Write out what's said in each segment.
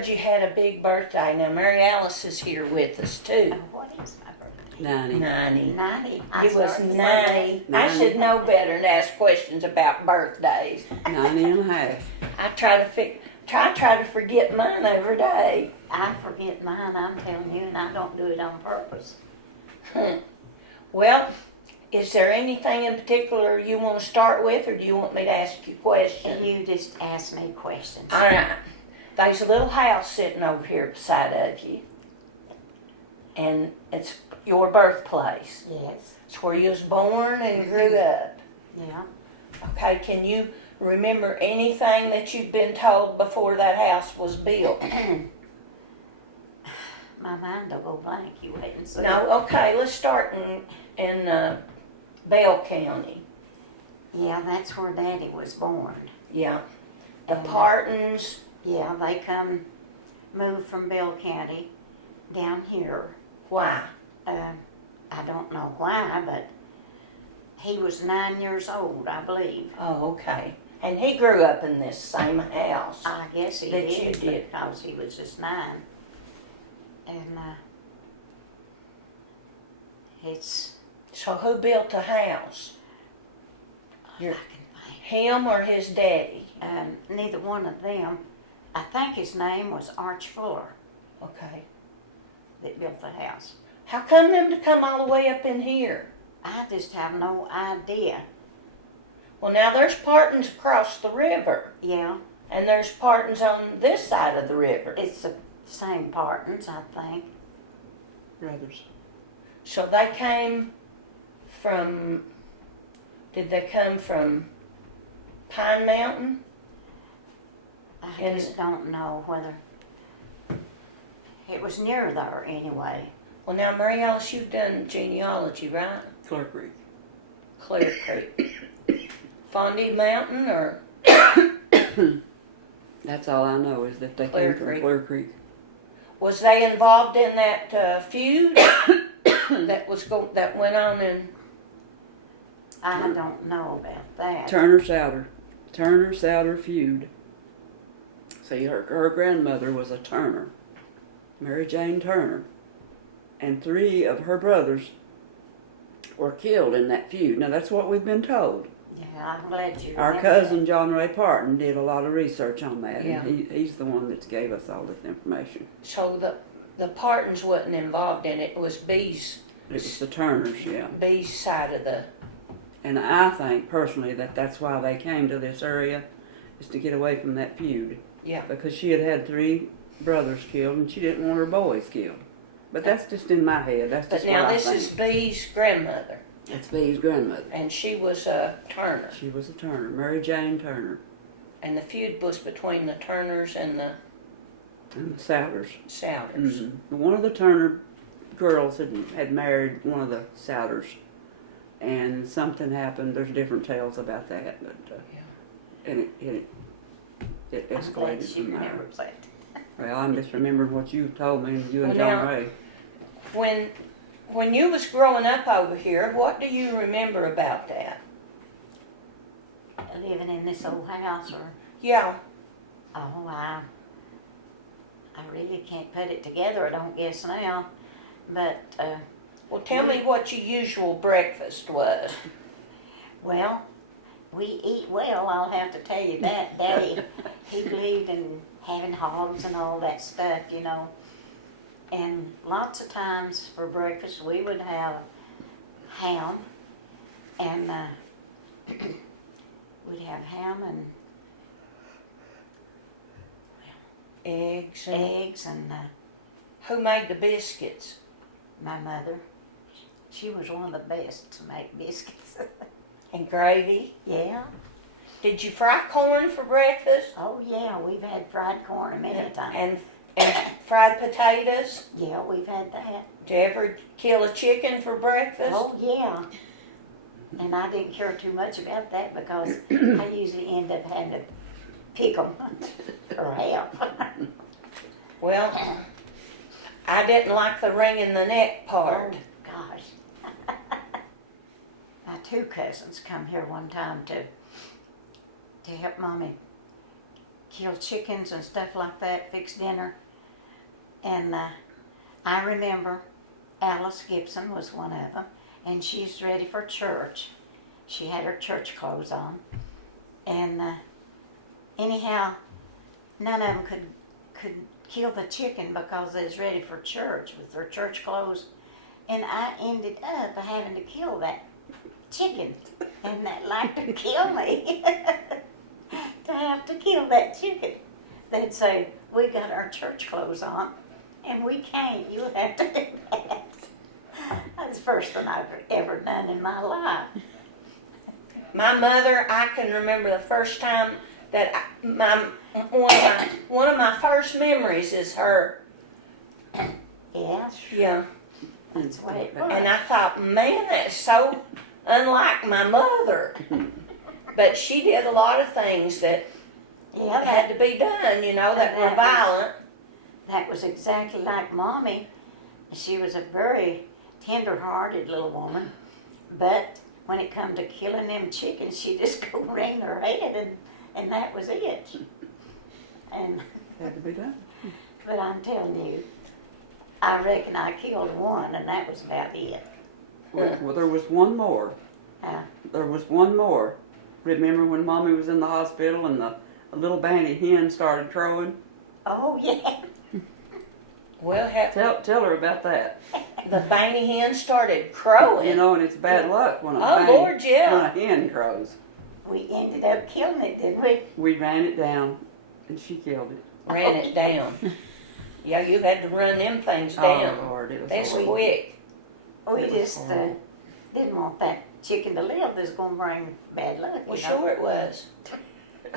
heard you had a big birthday. Now, Mary Alice is here with us, too. What is my birthday? 90. 90. It was 90. I should know better than ask questions about birthdays. 90 and a half. I try to forget mine every day. I forget mine, I'm telling you, and I don't do it on purpose. Well, is there anything in particular you want to start with, or do you want me to ask you questions? You just ask me questions. All right. There's a little house sitting over here beside of you, and it's your birthplace. Yes. It's where you was born and grew up. Yeah. Okay, can you remember anything that you've been told before that house was built? My mind will go blank, you wait and see. No, okay, let's start in Bell County. Yeah, that's where Daddy was born. Yeah. The And, Partons. Yeah, they moved from Bell County down here. Why? I don't know why, but he was 9 years old, I believe. Oh, okay. And he grew up in this same house. I guess he That did, you did. because he was just 9. And it's, So who built the house? I can think. Him or his daddy? Neither one of them. I think his name was Arch Fuller Okay. that built the house. How come them to come all the way up in here? I just have no idea. Well, now there's Partons across the river, Yeah, and there's Partons on this side of the river. it's the same Partons, I think. Brothers. So they came from, did they come from Pine Mountain? I And- just don't know whether it was near there anyway. Well, now, Mary Alice, you've done genealogy, right? Clear Creek. Clear Creek. Fondue Mountain or That's all I know is that they Clear came from Creek. Clear Creek. was they involved in that feud that went on in? I don't know about that. Turner Souder feud. See, her grandmother was a Turner, Mary Jane Turner, and 3 of her brothers were killed in that feud. Now that's what we've been told. Yeah, I'm glad you Our remember cousin John Ray Parton did a lot of research on that, Yeah. and he's the one that gave us all this information. So the Partons wasn't involved in it. It was B's It was the Turners, yeah. side of the. And I think personally that that's why they came to this area, is to get away from that feud. Yeah. Because she had 3 brothers killed, and she didn't want her boys killed. But that's just in my head. That's But just now what I this think. is B's grandmother, That's Bee's grandmother. and she was a Turner. She was a Turner, Mary Jane Turner, And the feud was between the Turners and the and the Souders. Souders. One of the Turner girls had married one of the Souders, and something happened. There's different tales about that, but and it I'm glad escalated you from there. remembered that. Well, I'm just remembering what you told me, you and Well, John now- Ray. When you was growing up over here, what do you remember about that? Living in this old house, or Yeah. oh, I really can't put it together. I don't guess now, but Well, tell me what your usual breakfast was. well, we eat well. I'll have to tell you that. Daddy, he believed in having hogs and all that stuff, you know. And lots of times for breakfast we would have ham, and we'd have ham and Eggs. eggs, and Who made the biscuits? my mother. She was one of the best to make biscuits. And gravy. Yeah. Did you fry corn for breakfast? Oh yeah, we've had fried corn many times. And fried potatoes? Yeah, we've had that. Did you ever kill a chicken for breakfast? Oh yeah. And I didn't care too much about that because I usually end up having to pick them or half. Well, I didn't like the ring in the neck part. Oh gosh. My 2 cousins come here one time to help Mommy kill chickens and stuff like that, fix dinner. And I remember Alice Gibson was one of them, and she's ready for church. She had her church clothes on. And anyhow, none of them could kill the chicken because they was ready for church with their church clothes. And I ended up having to kill that chicken. And that like to kill me. To have to kill that chicken. They'd say, we got our church clothes on and we can't. You'll have to do that. That's the first thing I've ever done in my life. My mother, I can remember the first time that one of my first memories is her. Yeah, Yeah. that's what it was. And I thought, man, that's so unlike my mother. But she did a lot of things that Yeah, had to be done, you know, that were violent. that was exactly like Mommy. She was a very tender-hearted little woman, but when it come to killing them chickens, she just go wring her head, and that was it. And Had to be done. but I'm telling you, I reckon I killed one, and that was about it. Well, there was one more. Uh, There was one more. Remember when Mommy was in the hospital and the little banty hen started crowing? oh yeah, Well, Tell her about that. the banty hen started crowing. You know, and it's bad luck when a Oh, banty, Lord, yeah. when a hen crows. we ended up killing it, didn't we? We ran it down, and she killed it. Ran it down. Yeah, you had to run them things down. Oh Lord, it was That's horrible. quick. We It was just horrible. didn't want that chicken to live. That's going to bring bad luck. Well, you know? sure it was.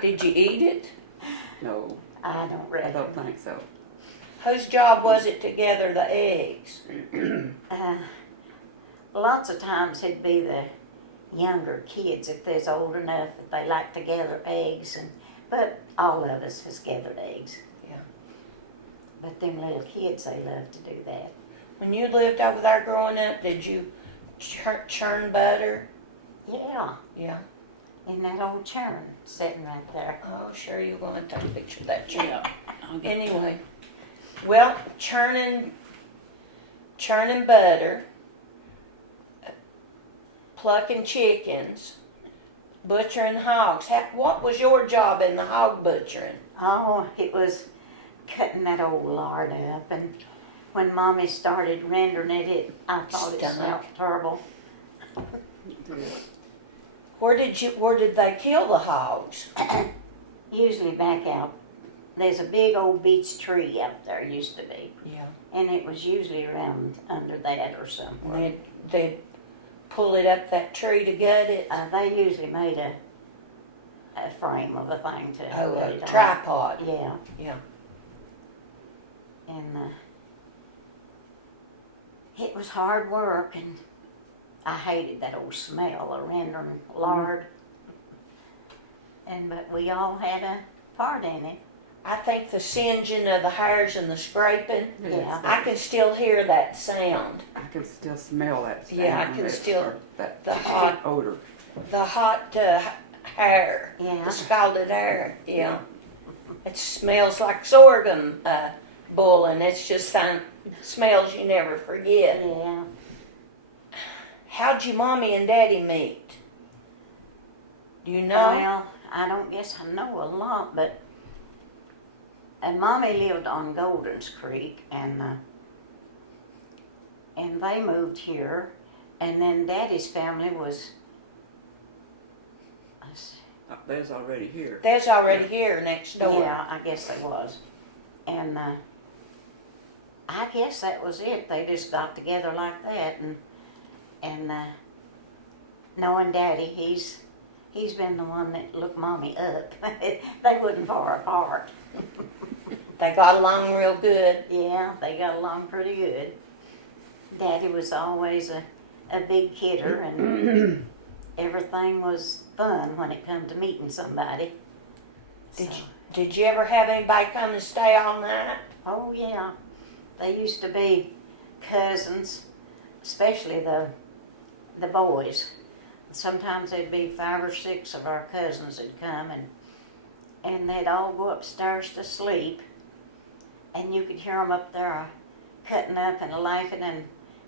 Did you eat it? No, I don't I reckon. don't think so. Whose job was it to gather the eggs? Lots of times it'd be the younger kids if they're old enough that they like to gather eggs, but all of us has gathered eggs. Yeah. But them little kids, they love to do that. When you lived over there growing up, did you churn butter? Yeah, Yeah. in that old churn sitting right there. Oh, sure, you're going to take a picture of that churn. Yeah. I'll get Anyway, well, churning butter, plucking chickens, butchering hogs. What was your job in the hog butchering? Oh, it was cutting that old lard up, and when Mommy started rendering it, I thought it Stunk. smelled terrible. Where did they kill the hogs? Usually back out. There's a big old beech tree out there, used to be, Yeah. and it was usually around under that or somewhere. And they'd pull it up that tree to gut it. They usually made a frame of a thing to Oh, put a it on. tripod. Yeah. Yeah. And it was hard work, and I hated that old smell of rendering lard. But we all had a part in it. I think the singeing of the hairs and the scraping, Yeah. I can still hear that sound. I can still smell that. Yeah, I sound, can that- still- or that the hot- odor. The hot hair, Yeah. the scalded hair, yeah. It smells like sorghum boiling. It's just smells you never forget. Yeah. How'd your mommy and daddy meet? Do you know? Well, I don't guess I know a lot, but Mommy lived on Golden's Creek, and they moved here, and then Daddy's family was. There's already here. There's already here next door. Yeah, I guess it was, and I guess that was it. They just got together like that, and knowing Daddy, he's been the one that looked Mommy up. They wasn't far apart. They got along real good. Yeah, they got along pretty good. Daddy was always a big kidder, and everything was fun when it come to meeting somebody. Did you ever have anybody come and stay all night? Oh yeah, they used to be cousins, especially the boys. Sometimes there'd be 5 or 6 of our cousins that come, and they'd all go upstairs to sleep, and you could hear them up there cutting up and laughing, and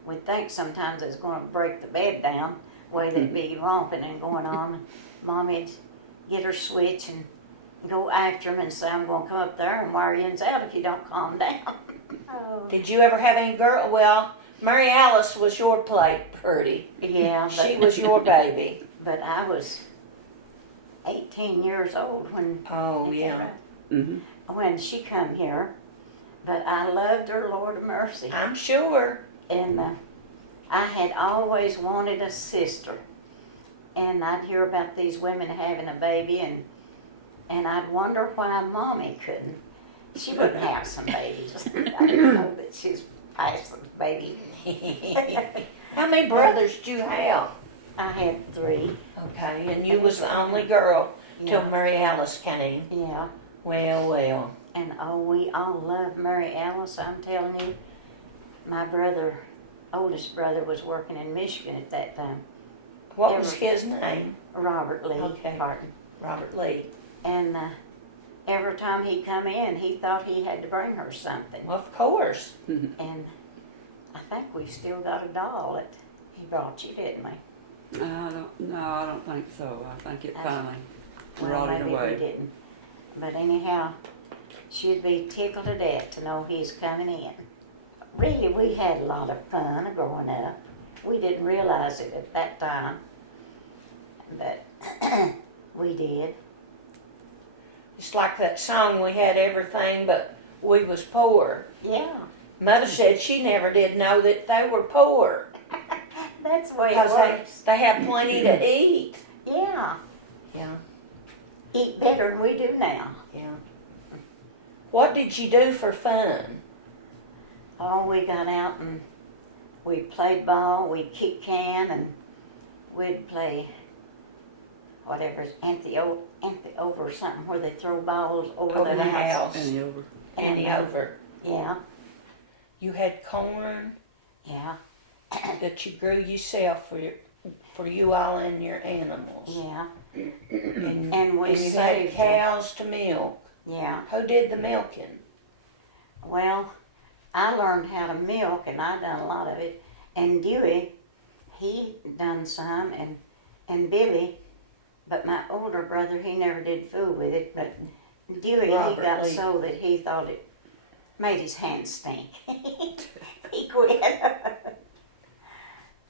we'd think sometimes it was going to break the bed down, the way they'd be romping and going on. Mommy'd get her switch and go after them and say, I'm going to come up there and wire you out if you don't calm down. Oh. Did you ever have any girl? Well, Mary Alice was your plate, pretty. Yeah, but, She was your baby. but I was 18 years old when Oh, yeah. Mm-hmm. when she come here. But I loved her, Lord of mercy. I'm sure. And I had always wanted a sister. And I'd hear about these women having a baby, and I'd wonder why Mommy couldn't. She wouldn't have some babies. I didn't know that she was past the baby. How many brothers did you have? I had 3. Okay, and you was the only girl till Yeah. Mary Alice came. Yeah. Well, well. And oh, we all loved Mary Alice. I'm telling you, my brother, oldest brother, was working in Michigan at that time. What was his name? Robert Lee. Okay. Pardon. Robert Lee. And every time he come in, he thought he had to bring her something. Well, of course. And I think we still got a doll that he brought you, didn't we? I don't think so. I think it finally Well, rotted maybe away. we didn't. But anyhow, she'd be tickled to death to know he's coming in. Really, we had a lot of fun growing up. We didn't realize it at that time, but we did. It's like that song, we had everything, but we was poor. Yeah, Mother said she never did know that they were poor. that's the way it Because works. they had plenty to eat. Yeah, Yeah, eat better than we do now. yeah. What did you do for fun? Oh, we got out and we played ball, we kicked can, and we'd play whatever, ante-over or something, where they throw balls over Over the the house. house. Any over? Andy over. Yeah, You had corn yeah, that you grew yourself for you all and your animals. yeah, And we you had saved them. cows to milk. yeah. Who did the milking? Well, I learned how to milk, and I done a lot of it. And Dewey, he done some, and Billy, but my older brother, he never did fool with it. But Dewey, Robert he got Lee. so that he thought it made his hands stink. He quit.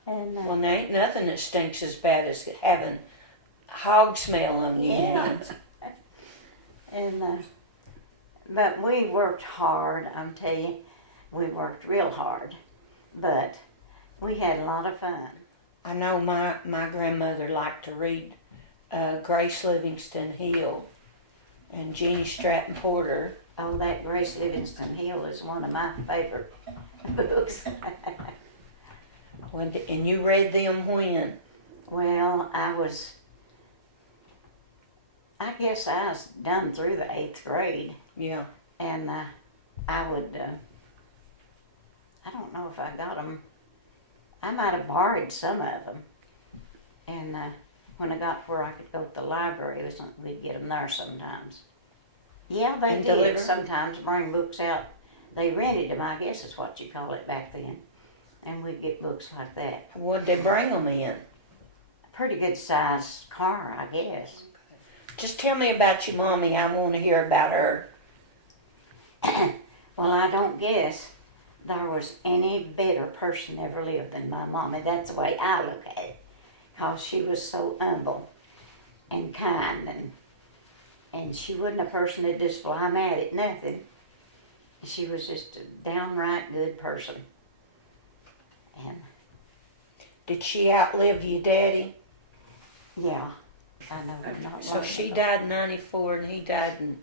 And Well, there ain't nothing that stinks as bad as having hog smell on your Yeah. hands. and but we worked hard. I'm telling you, we worked real hard. But we had a lot of fun. I know my grandmother liked to read Grace Livingston Hill and Jeannie Stratton Porter. Oh, that Grace Livingston Hill is one of my favorite books. And you read them when? Well, I guess I was done through the 8th grade, Yeah. and I would, I don't know if I got them, I might have borrowed some of them, and when I got where I could go to the library, we'd get them there sometimes. Yeah, they And did deliver? sometimes bring books out. They rented them, I guess is what you call it back then, and we'd get books like that. What'd they bring them in? A pretty good sized car, I guess. Just tell me about your mommy. I want to hear about her. Well, I don't guess there was any better person ever lived than my mommy. That's the way I look at it. Because she was so humble and kind, and she wasn't a person that just fly mad at nothing. She was just a downright good person. And Did she outlive your daddy? yeah, I know her not So long she ago. died in 94 and he died in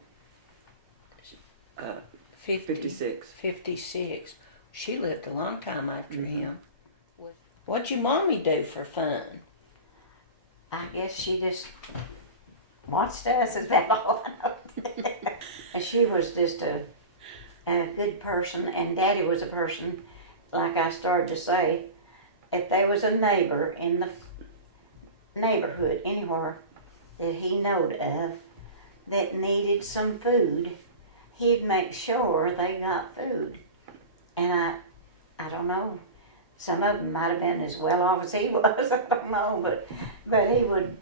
56. 56. She lived a long time after him. What'd your mommy do for fun? I guess she just watched us, is that all I know? And she was just a good person, and Daddy was a person, like I started to say, if there was a neighbor in the neighborhood anywhere that he knowed of that needed some food, he'd make sure they got food. And I don't know, some of them might have been as well off as he was, I don't know, but he would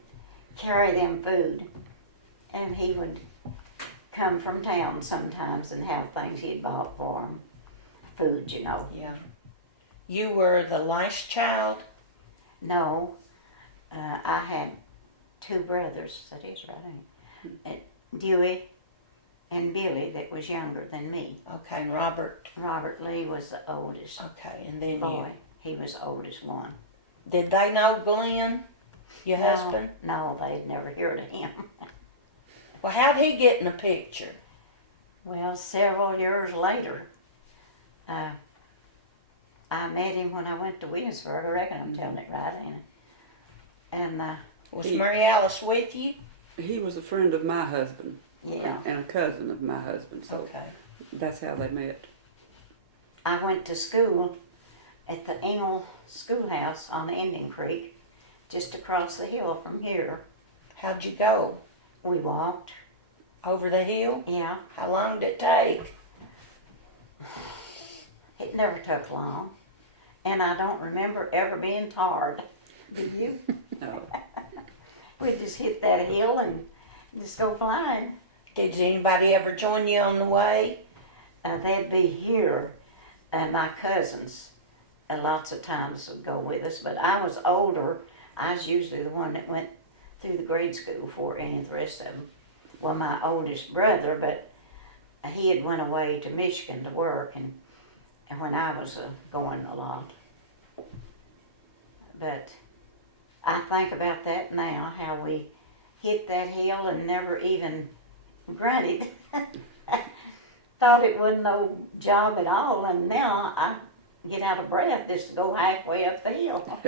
carry them food. And he would come from town sometimes and have things he'd bought for them. Food, you know. Yeah. You were the last child? No, I had two brothers, that is right, ain't it? Dewey and Billy that was younger than me. Okay, and Robert. Robert Lee was the oldest Okay, and then boy. He was the oldest one. Did they know Glenn, your husband? No, they'd never heard of him. Well, how'd he get in the picture? Well, several years later, I met him when I went to Williamsburg. I reckon I'm telling it right, ain't I? And Was Mary Alice with you? He was a friend of my husband. yeah, And a cousin of my husband, so Okay. that's how they met. I went to school at the Engel Schoolhouse on the Indian Creek, just across the hill from here. How'd you go? We walked. Over the hill? Yeah, How long did it take? it never took long. And I don't remember ever being tired. Do you? No. We just hit that hill and just go flying. Did anybody ever join you on the way? They'd be here, my cousins, lots of times would go with us, but I was older. I was usually the one that went through the grade school before any of the rest of them. Well, my oldest brother, but he had went away to Michigan to work, and when I was going a lot. But I think about that now, how we hit that hill and never even grunted. Thought it wasn't no job at all, and now I get out of breath just to go halfway up the hill.